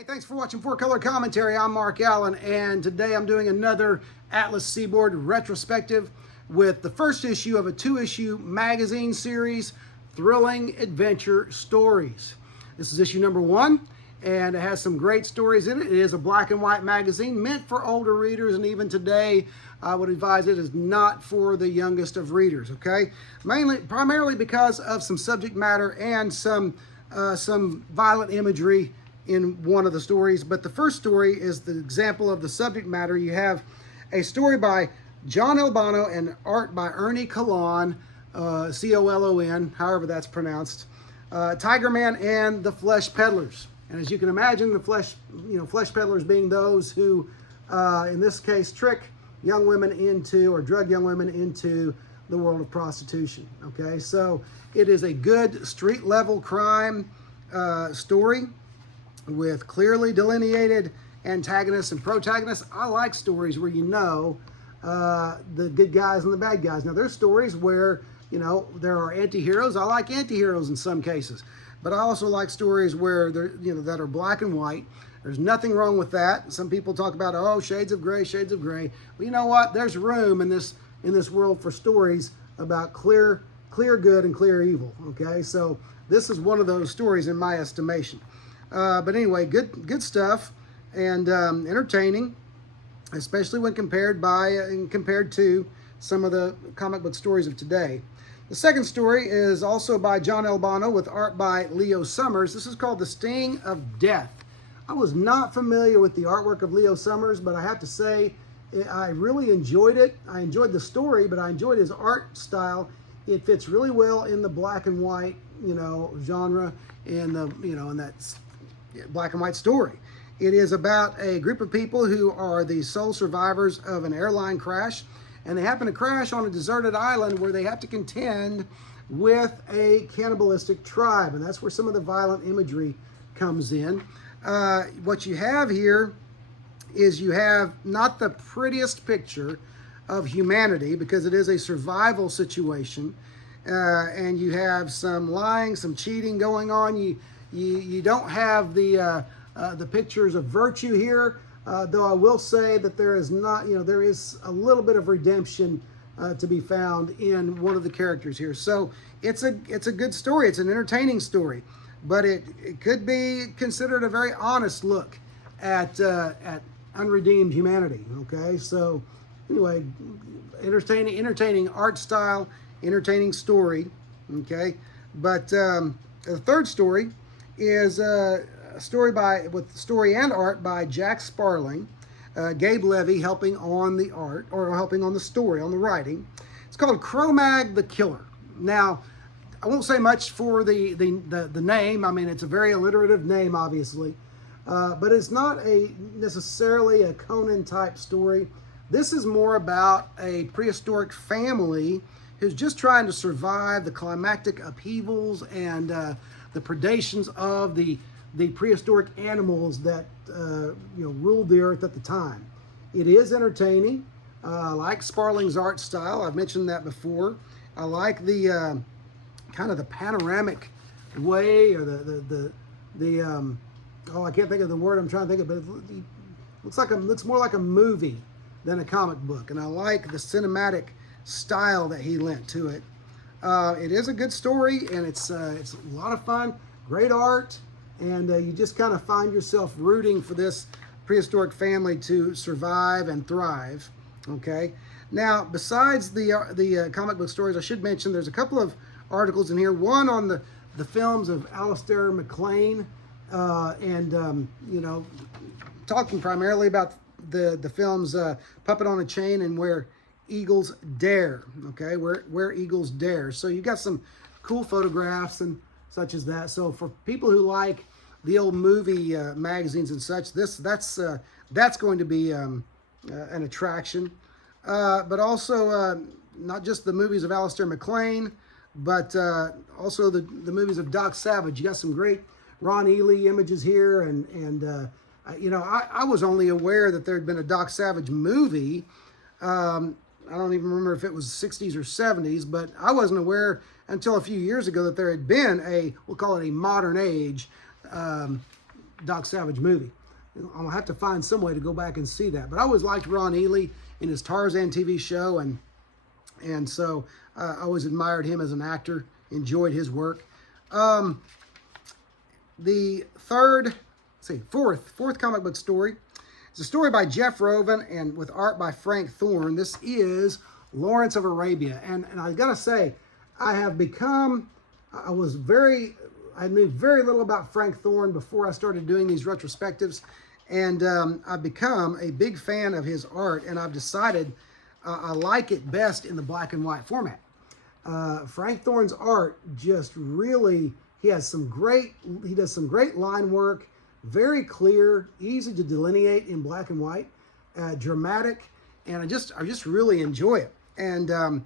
Hey, thanks for watching 4-Color Commentary. I'm Mark Allen, and today I'm doing another Atlas Seaboard retrospective with the first issue of a 2-issue magazine series, Thrilling Adventure Stories. This is issue number 1, and it has some great stories in it. It is a black and white magazine meant for older readers, and even today, I would advise it is not for the youngest of readers, okay? Primarily because of some subject matter and some violent imagery in one of the stories. But the first story is the example of the subject matter. You have a story by John Albano and art by Ernie Colon, C-O-L-O-N, however that's pronounced, Tiger Man and the Flesh Pedlers. And as you can imagine, the flesh peddlers being those who, in this case, trick young women into, or drug young women into the world of prostitution. Okay, so it is a good street level crime story with clearly delineated antagonists and protagonists. I like stories where you know the good guys and the bad guys. Now there's stories where, you know, there are anti-heroes. I like anti-heroes in some cases, but I also like stories where they're, you know, that are black and white. There's nothing wrong with that. Some people talk about, oh, shades of gray, shades of gray. Well, you know what? There's room in this world for stories about clear good and clear evil. Okay, so this is one of those stories in my estimation. But anyway, good stuff, and entertaining, especially when compared to some of the comic book stories of today. The second story is also by John Albano with art by Leo Summers. This is called The Sting of Death. I was not familiar with the artwork of Leo Summers, but I have to say I really enjoyed it. I enjoyed the story, but I enjoyed his art style. It fits really well in the black and white, you know, genre, and the, you know, in that black and white story. It is about a group of people who are the sole survivors of an airline crash, and they happen to crash on a deserted island where they have to contend with a cannibalistic tribe, and that's where some of the violent imagery comes in. What you have here is you have not the prettiest picture of humanity, because it is a survival situation, and you have some lying, some cheating going on. You don't have the pictures of virtue here, though I will say that there is not, you know, there is a little bit of redemption to be found in one of the characters here. So it's a good story. It's an entertaining story, but it could be considered a very honest look at unredeemed humanity. Okay, so anyway, entertaining art style, entertaining story. Okay, but the third story is a story with story and art by Jack Sparling, Gabe Levy helping on the art, or helping on the story, on the writing. It's called Cromag The Killer. Now, I won't say much for the name. I mean, it's a very alliterative name, obviously, but it's not necessarily a Conan type story. This is more about a prehistoric family who's just trying to survive the climactic upheavals and the predations of the prehistoric animals that ruled the earth at the time. It is entertaining. I like Sparling's art style. I've mentioned that before. I like the kind of the panoramic way, or I can't think of the word I'm trying to think of, but it looks more like a movie than a comic book, and I like the cinematic style that he lent to it. It is a good story, and it's a lot of fun, great art, and you just kind of find yourself rooting for this prehistoric family to survive and thrive. Okay. Now, besides the comic book stories, I should mention there's a couple of articles in here. One on the films of Alistair MacLean, and you know, talking primarily about the films Puppet on a Chain and Where Eagles Dare. Okay, where Eagles Dare. So you got some cool photographs and such as that. So for people who like the old movie magazines and such, that's going to be an attraction. But also not just the movies of Alistair MacLean, but also the movies of Doc Savage. You got some great Ron Ely images here, and you know, I was only aware that there had been a Doc Savage movie. I don't even remember if it was 60s or 70s, but I wasn't aware until a few years ago that there had been we'll call it a modern age Doc Savage movie. I'll have to find some way to go back and see that. But I always liked Ron Ely in his Tarzan TV show, and so I always admired him as an actor, enjoyed his work. The fourth comic book story. It's a story by Jeff Rovin and with art by Frank Thorne. This is Lawrence of Arabia. And I gotta say, I knew very little about Frank Thorne before I started doing these retrospectives. And I've become a big fan of his art, and I've decided I like it best in the black and white format. Frank Thorne's art just really, he does some great line work, very clear, easy to delineate in black and white, dramatic, and I just really enjoy it. And I'm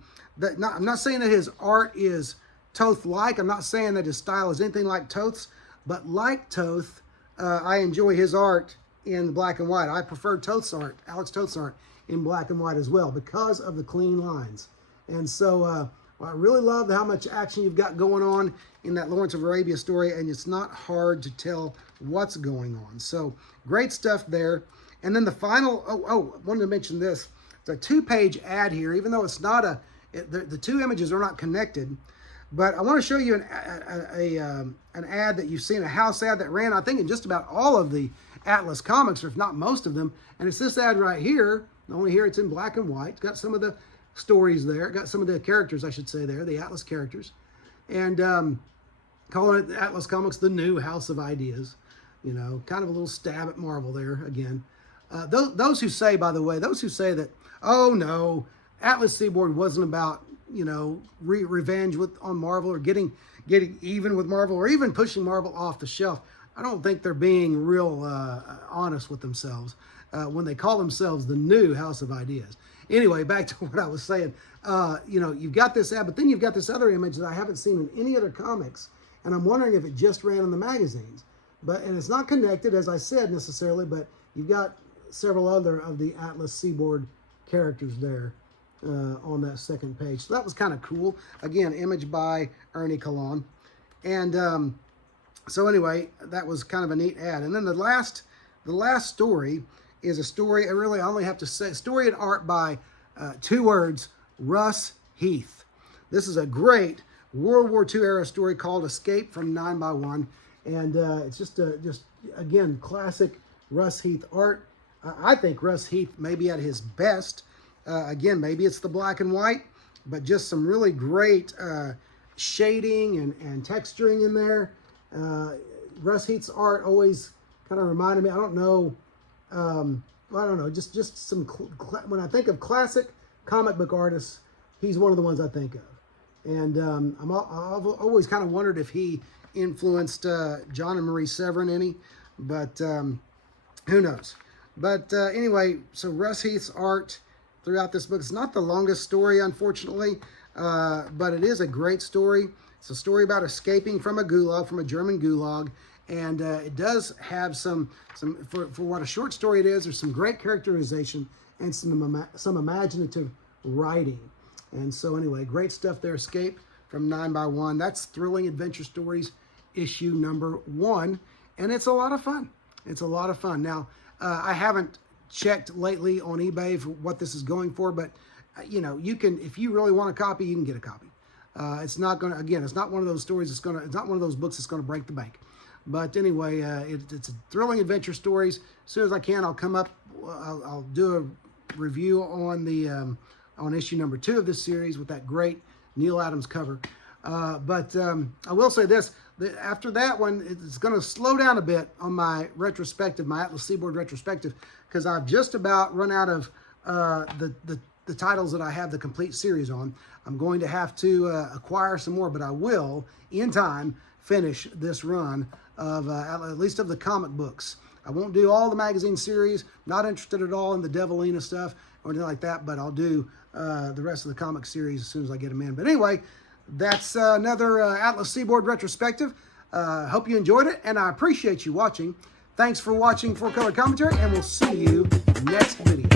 not saying that his art is Toth-like. I'm not saying that his style is anything like Toth's, but like Toth, I enjoy his art in the black and white. I prefer Toth's art, Alex Toth's art, in black and white as well because of the clean lines. And so I really love how much action you've got going on in that Lawrence of Arabia story, and it's not hard to tell what's going on. So great stuff there. And then the final, I wanted to mention this. It's a 2-page ad here, even though it's not the two images are not connected. But I want to show you an ad that you've seen, a house ad that ran, I think, in just about all of the Atlas comics, or if not most of them. And it's this ad right here. Only here it's in black and white. It's got some of the stories there. Got some of the characters, I should say, there, the Atlas characters. And calling it Atlas Comics, the new house of ideas. You know, kind of a little stab at Marvel there again. Those who say, by the way, those who say that, oh no, Atlas Seaboard wasn't about, you know, revenge on Marvel, or getting even with Marvel, or even pushing Marvel off the shelf, I don't think they're being real honest with themselves when they call themselves the new house of ideas. Anyway, back to what I was saying. You know, you've got this ad, but then you've got this other image that I haven't seen in any other comics, and I'm wondering if it just ran in the magazines. And it's not connected, as I said, necessarily, but you've got several other of the Atlas Seaboard characters there on that second page. So that was kind of cool. Again, image by Ernie Colon. And so anyway, that was kind of a neat ad. And then the last story is a story, I only have to say, story and art by, 2 words, Russ Heath. This is a great World War II era story called Escape from 9x1. And it's just again, classic Russ Heath art. I think Russ Heath may be at his best. Again, maybe it's the black and white, but just some really great shading and texturing in there. Russ Heath's art always kind of reminded me, I don't know, just some, when I think of classic comic book artists, he's one of the ones I think of. And I've always kind of wondered if he influenced John and Marie Severin any, but who knows. But anyway, so Russ Heath's art throughout this book. It's not the longest story, unfortunately, but it is a great story. It's a story about escaping from a gulag, from a German gulag, and it does have some for what a short story it is, there's some great characterization and some imaginative writing. And so anyway, great stuff there, Escape from 9x1. That's Thrilling Adventure Stories, issue number 1, and it's a lot of fun. It's a lot of fun. Now, I haven't checked lately on eBay for what this is going for, but you know, you can, if you really want a copy, you can get a copy. It's not going to, again, it's not one of those stories it's not one of those books that's going to break the bank. But anyway, it's a Thrilling Adventure Stories. As soon as I can, I'll come up, I'll do a review on the on issue number 2 of this series with that great Neil Adams cover. But I will say this, after that one, it's going to slow down a bit on my retrospective, my Atlas Seaboard retrospective, because I've just about run out of the titles that I have the complete series on. I'm going to have to acquire some more, but I will, in time, finish this run of at least of the comic books. I won't do all the magazine series, not interested at all in the Devilina stuff or anything like that, but I'll do the rest of the comic series as soon as I get them in. But anyway, that's another Atlas Seaboard retrospective. Hope you enjoyed it, and I appreciate you watching. Thanks for watching Full Color Commentary, and we'll see you next video.